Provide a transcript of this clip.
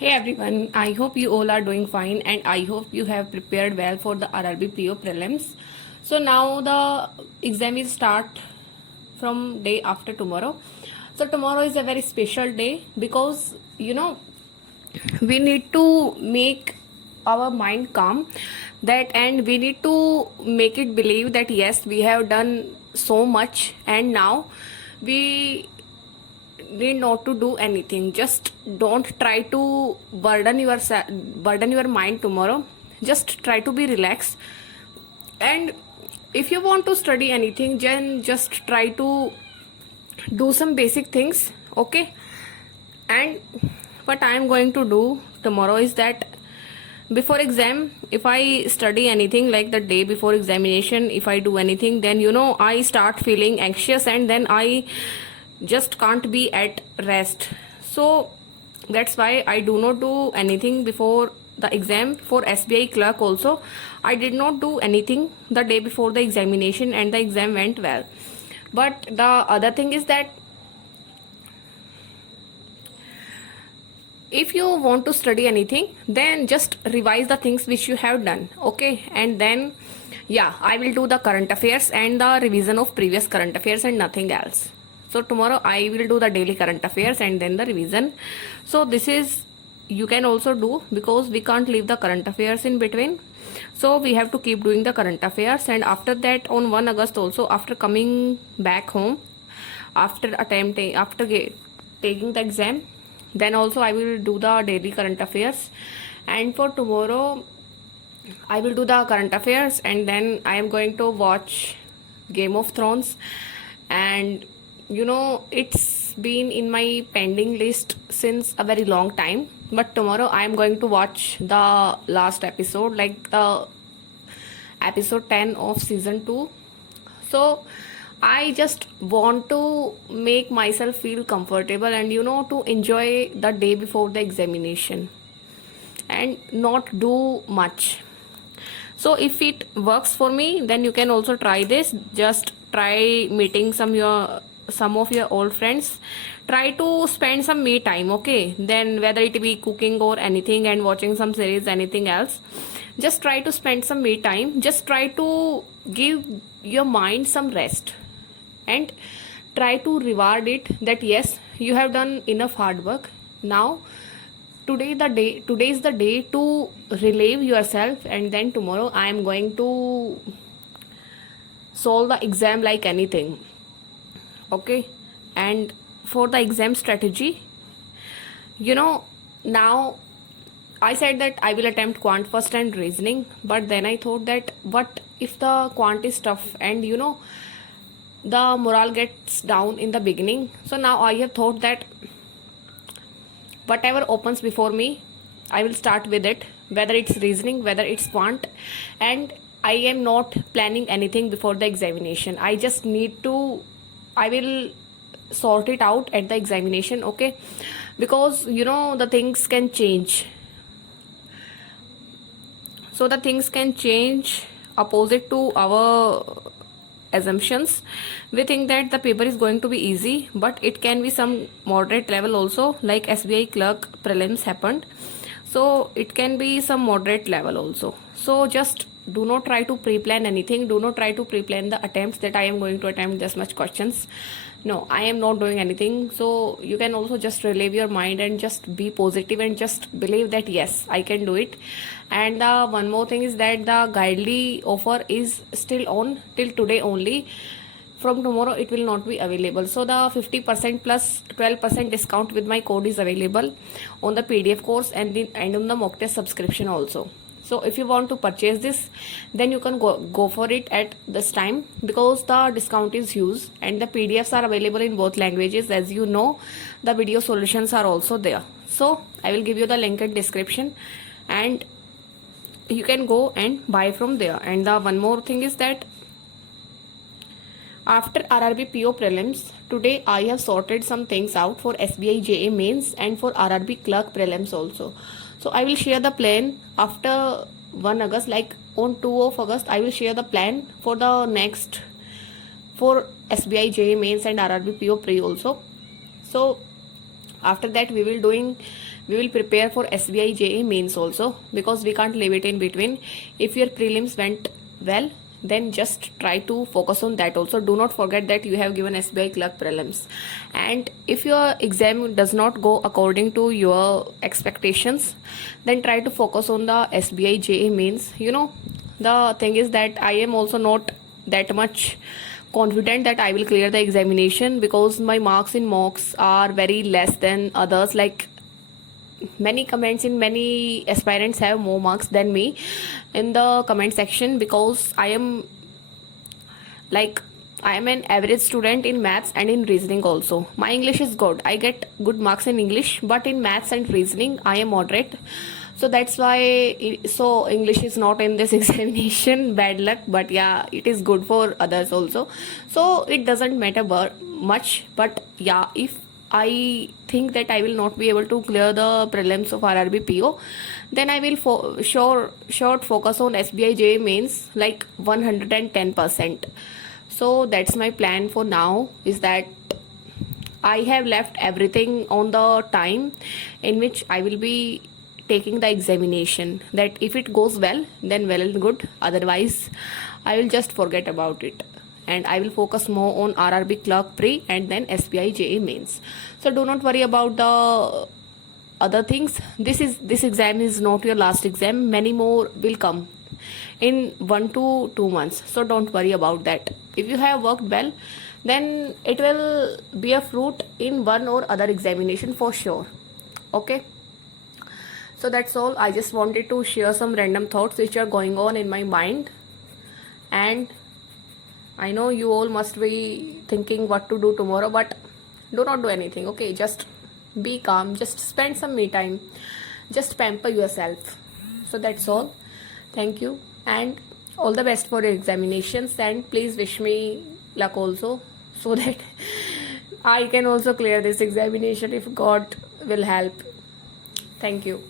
Hey everyone, I hope you all are doing fine and I hope you have prepared well for the RRB PO prelims. So now the exam will start from day after tomorrow. So tomorrow is a very special day because we need to make our mind calm that and we need to make it believe that yes we have done so much and now we need not to do anything. Just don't try to burden your mind tomorrow. Just try to be relaxed, and if you want to study anything then just try to do some basic things, okay? And what I am going to do tomorrow is that before exam, if I study anything like the day before examination, if I do anything, then I start feeling anxious and then I just can't be at rest. So that's why I do not do anything before the exam. For SBI clerk also, I did not do anything the day before the examination and the exam went well. But the other thing is that if you want to study anything, then just revise the things which you have done, okay? And then yeah, I will do the current affairs and the revision of previous current affairs and nothing else. So tomorrow I will do the daily current affairs and then the revision. So this is you can also do because we can't leave the current affairs in between. So we have to keep doing the current affairs, and after that on 1 August also, after coming back home, after taking the exam, then also I will do the daily current affairs. And for tomorrow I will do the current affairs and then I am going to watch Game of Thrones. And it's been in my pending list since a very long time, but tomorrow I am going to watch the last episode, like the episode 10 of season 2. So I just want to make myself feel comfortable and to enjoy the day before the examination and not do much. So if it works for me, then you can also try this. Just try meeting some of your old friends. Try to spend some me time, okay? Then whether it be cooking or anything and watching some series, anything else, just try to spend some me time. Just try to give your mind some rest and try to reward it that yes, you have done enough hard work. Now today is the day to relieve yourself, and then tomorrow I am going to solve the exam like anything, okay? And for the exam strategy, now I said that I will attempt quant first and reasoning, but then I thought that what if the quant is tough and the morale gets down in the beginning. So now I have thought that whatever opens before me, I will start with it, whether it's reasoning, whether it's quant, and I am not planning anything before the examination. I will sort it out at the examination, okay? Because the things can change. So the things can change opposite to our assumptions. We think that the paper is going to be easy, but it can be some moderate level also, like SBI clerk prelims happened. So it can be some moderate level also. So just do not try to pre-plan anything. Do not try to pre-plan the attempts that I am going to attempt this much questions. No, I am not doing anything. So you can also just relieve your mind and just be positive and just believe that yes, I can do it. And one more thing is that the Guidely offer is still on till today only. From tomorrow it will not be available. So the 50% plus 12% discount with my code is available on the PDF course and on the mock test subscription also. So if you want to purchase this, then you can go for it at this time, because the discount is huge and the PDFs are available in both languages. As you know, the video solutions are also there. So I will give you the link in description and you can go and buy from there. And the one more thing is that after RRB PO prelims, today I have sorted some things out for SBI JA mains and for RRB clerk prelims also. So I will share the plan after 1 August, like on 2 of August, I will share the plan for the next for SBI JA mains and RRB PO pre also. So after that we will we will prepare for SBI JE mains also, because we can't leave it in between. If your prelims went well, then just try to focus on that also. Do not forget that you have given SBI clerk prelims. And if your exam does not go according to your expectations, then try to focus on the SBI JE mains. You know, the thing is that I am also not that much confident that I will clear the examination, because my marks in mocks are very less than others. Like, many comments in many aspirants have more marks than me in the comment section, because I am an average student in maths and in reasoning also. My English is good. I get good marks in English, but in maths and reasoning I am moderate. So that's why English is not in this examination. Bad luck, but yeah, it is good for others also. So it doesn't matter much. But yeah, if I think that I will not be able to clear the prelims of RRB PO, then I will short focus on SBI JE mains like 110%. So that's my plan for now, is that I have left everything on the time in which I will be taking the examination. That if it goes well, then well and good. Otherwise, I will just forget about it, and I will focus more on RRB clerk pre and then SBI JE mains. So do not worry about the other things. This exam is not your last exam. Many more will come in 1 to 2 months. So don't worry about that. If you have worked well, then it will be a fruit in one or other examination for sure. Okay. So that's all. I just wanted to share some random thoughts which are going on in my mind. And I know you all must be thinking what to do tomorrow, but do not do anything, okay? Just be calm. Just spend some me time. Just pamper yourself. So that's all. Thank you. And all the best for your examinations. And please wish me luck also, so that I can also clear this examination if God will help. Thank you.